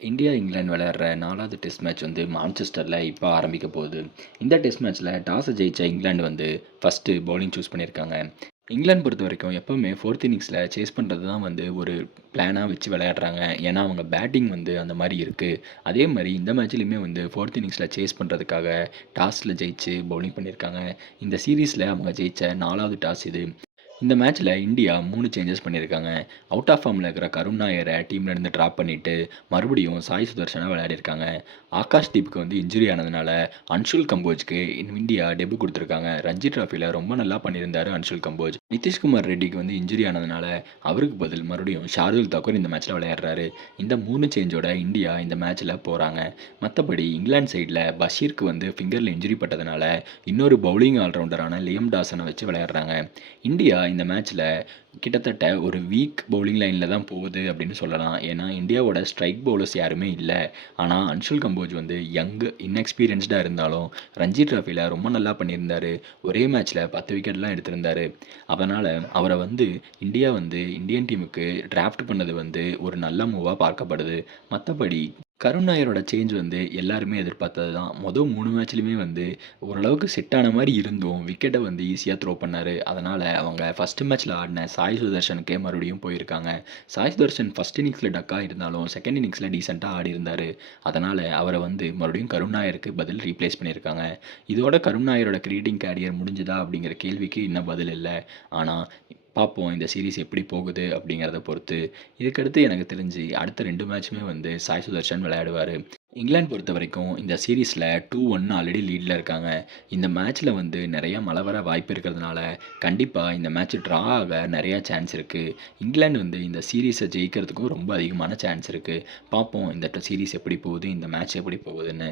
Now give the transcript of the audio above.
India, England விளையாடுற 4வது test match வந்து மான்செஸ்டர்ல இப்ப ஆரம்பிக்க போகுது. இந்த டெஸ்ட் மேட்ச்ல டாஸ ஜெயிச்ச இங்கிலாந்து வந்து ஃபர்ஸ்ட்டு பவுலிங் சூஸ் பண்ணியிருக்காங்க. இங்கிலாந்து பொறுத்தவரைக்கும் எப்பவுமே 4த் இன்னிங்ஸ்ல சேஸ் பண்றது தான் வந்து ஒரு பிளானா வச்சு விளையாடுறாங்க. ஏன்னா, அவங்க பேட்டிங் வந்து அந்த மாரி இருக்கு. அதே மாரி இந்த மேட்ச்லயுமே வந்து 4த் இன்னிங்ஸ்ல சேஸ் பண்றதுக்காக டாஸ்ல ஜெயிச்சு பவுலிங் பண்ணியிருக்காங்க. இந்த சீரிஸ்ல அவங்க ஜெயிச்ச 4வது டாஸ் இது. இந்த மேட்ச்ல இந்தியா 3 சேஞ்சஸ் பண்ணியிருக்காங்க. அவுட் ஆஃப் ஃபார்ம்ல இருக்கிற கருண் நாயர டீம்லேருந்து ட்ராப் பண்ணிட்டு, மறுபடியும் சாய் சுதர்ஷன விளையாடியிருக்காங்க. ஆகாஷ்தீப்புக்கு வந்து இன்ஜுரி ஆனதுனால, அன்ஷுல் கம்போஜ்க்கு இந்தியா டெபு குடுத்துருக்காங்க. ரஞ்சி டிராஃபில ரொம்ப நல்லா பண்ணியிருந்தாரு அன்ஷுல் கம்போஜ். நிதிஷ்குமார் ரெட்டிக்கு வந்து இன்ஜுரி ஆனதுனால, அவருக்கு பதில் மறுபடியும் ஷார்துல் தாக்கூர் இந்த மேட்ச்ல விளையாடுறாரு. இந்த 3 சேஞ்சோட இந்தியா இந்த மேட்ச்ல போறாங்க. மத்தபடி இங்கிலாந்து சைடுல பஷீருக்கு வந்து ஃபிங்கர்ல இன்ஜுரி பட்டதுனால, இன்னொரு பவுலிங் ஆல்ரவுண்டரான லியம் டாசன வச்சு விளையாடுறாங்க. இந்தியா இந்த மேட்ச்ல கிட்டத்தட்ட ஒரு வீக் பவுலிங் லைன்ல தான் போகுது அப்படின்னு சொல்லலாம். ஏன்னா, இந்தியாவோட ஸ்ட்ரைக் பவுலர்ஸ் யாருமே இல்ல. ஆனா, அன்ஷுல் கம்போஜ் வந்து இன்எக்ஸ்பீரியன்ஸ்டா இருந்தாலும், ரஞ்சி டிராஃபில ரொம்ப நல்லா பண்ணியிருந்தாரு. ஒரே மேட்ச்ல 10 விக்கெட்லாம் எடுத்திருந்தாரு. அதனால அவர வந்து இந்தியா வந்து இந்தியன் டீமுக்கு டிராஃப்ட் பண்ணது வந்து ஒரு நல்ல மூவா பார்க்கப்படுது. மத்தபடி கருண் நாயரோட சேஞ்ச் வந்து எல்லாருமே எதிர்பார்த்தது தான். 3 மேட்ச்லயுமே வந்து ஓரளவுக்கு செட் ஆன மாரி இருந்தும், விக்கெட்ட வந்து ஈஸியா த்ரோ பண்ணாரு. அதனால அவங்க ஃபர்ஸ்ட் மேட்ச்ல ஆடின சாய் சுதர்ஷனுக்கே மறுபடியும் போயிருக்காங்க. சாய் சுதர்ஷன் ஃபர்ஸ்ட் இன்னிங்ஸ்ல டக்கா இருந்தாலும், செகண்ட் இன்னிங்ஸ்ல டீசென்ட்டா ஆடியிருந்தாரு. அதனால அவர வந்து மறுபடியும் கருண் நாயருக்கு பதில் ரீப்ளேஸ் பண்ணியிருக்காங்க. இதோட கருண் நாயரோட கிரிக்கெட்டிங் கேரியர் முடிஞ்சுதா அப்படிங்கிற கேள்விக்கு இன்னும் பதில் இல்ல. ஆனா, பார்ப்போம் இந்த சீரிஸ் எப்படி போகுது அப்படிங்கிறத பொறுத்து. இதுக்கடுத்து எனக்கு தெரிஞ்சு அடுத்த 2 மேட்சுமே வந்து சாய் சுதர்ஷன் விளையாடுவாரு. இங்கிலாந்து பொறுத்தவரைக்கும் இந்த சீரிஸ்ல 2-1 ஆல்ரெடி லீட்ல இருக்காங்க. இந்த மேட்ச்ல வந்து நெறைய மழை வர வாய்ப்பு இருக்கிறதுனால, கண்டிப்பா இந்த மேட்ச் ட்ரா ஆக நெறைய சான்ஸ் இருக்கு. இங்கிலாந்து வந்து இந்த சீரிஸ ஜெயிக்கிறதுக்கும் ரொம்ப அதிகமான சான்ஸ் இருக்கு. பார்ப்போம் இந்த சீரிஸ் எப்படி போகுது, இந்த மேட்ச் எப்படி போகுதுன்னு.